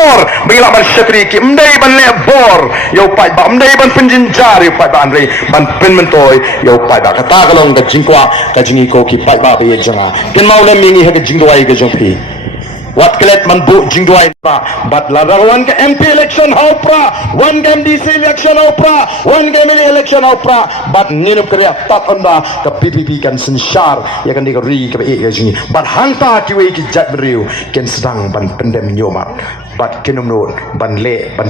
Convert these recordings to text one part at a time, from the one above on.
bor bela ban syatri ki mdai ban le bor yo pai ba mdai ban penjinjar yo pai ba andre ban penmentoy yo pai ba kata kalong ka jingkwa ka jingi ko ki pai ba be janga ken mau le mingi ha ka jingdoi ka jongpi wat kelet man bu jingdoi pra but la rawan ka MP election how pra one game DC election how pra one game election how pra but nginup kare tat onda ka PPP kan sensyar ya kan digeri ka e ka jingi but hanta ki we ki jat beriu ken sedang ban pendem nyomat bat kinum nun ban le ban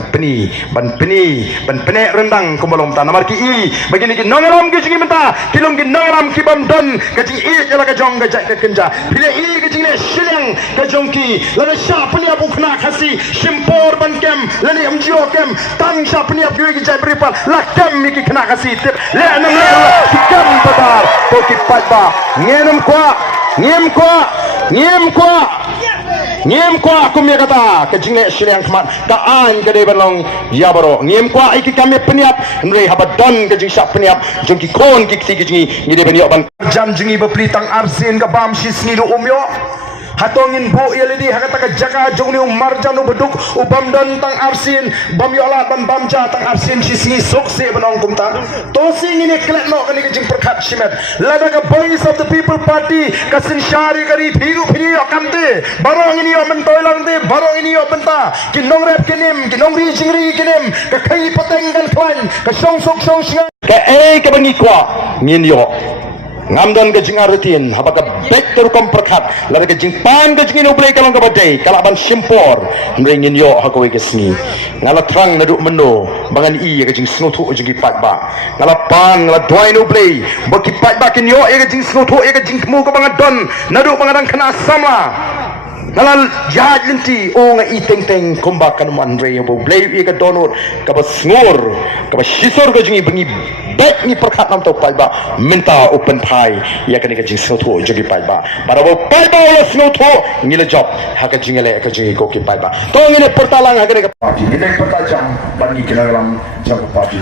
peni rendang kumbalong ta namar ki i begini ki nongaram ki jingi menta kilung ki nongaram ki bam don ka jingi i jala ka jong ka jat ka kenja bila i ka jingi silang ka jong ki lana sha penia bukna khasi shimpor ban kem lani amjio kem tang sha penia ki ki jat beripat la kem mi ki khna khasi tip le nam le ki kem babar to ki patba ngenum kwa ngiem kwa kumya kata ke jingle shriang khmat ka an ke de balong ya baro ngiem kwa iki kami peniap nre habadon ke jing sap peniap jong ki kon ki ti jingi ni de bani ban jam jingi bepli tang arsin ka bam sis ni do umyo hatongin bu yelidi hakata ka jaga jong ni marjan no beduk ubam don tang arsin bam yola ban bamja tang arsin sisi sokse banong kumta to sing ini klet no kani ke jing perkhat shimet lada ka voice of the people party kasin shari kari phiru phiri okamte barong ini yo mentoy lang te barong ini yo benta kinong rep kinim kinong ri jingri kinim ka khai pateng kan klan ka song sok song singa ka ka bangi kwa ngin yo ngamdon ke jing arutin habaka back terukom perkhat lada ke jing pan ke jing no play kalong ka badai kalaban simpor ngin yo hakoi ke sngi ngala trang nadu meno bangan i ke jing snothu jing pat ba ngala pan ngala doi no play baki pat ba kin yo ke jing snothu ke jing mu ka bangan don nadu bangan khana samla ngalal jaj linti o nga iteng teng komba kan mandre bo blay e ka donor ka ba snor ka ba shisor ka jingi bangi back ni perkhat nam to pai ba minta open thai ya kan ka jing snotho jogi pai ba para bo pai ba o snotho ngile job ha ka jingele ka jingi ko ki pai ba to ngile portalang ha ka party ni dek porta jam bangi kinalam jam party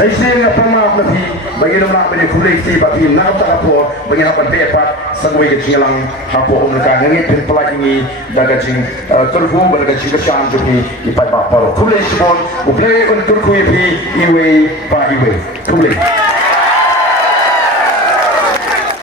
saya sih pemaaf nanti bagi orang bagi kulit si bagi nak tak apa bagi nak berdebat sanggup ke cinglang apa mereka ngit pelak ini daga cing terhubung daga cing kesan jadi ipat bapa kulit si pun kulit untuk kulit iwe pa iwe kulit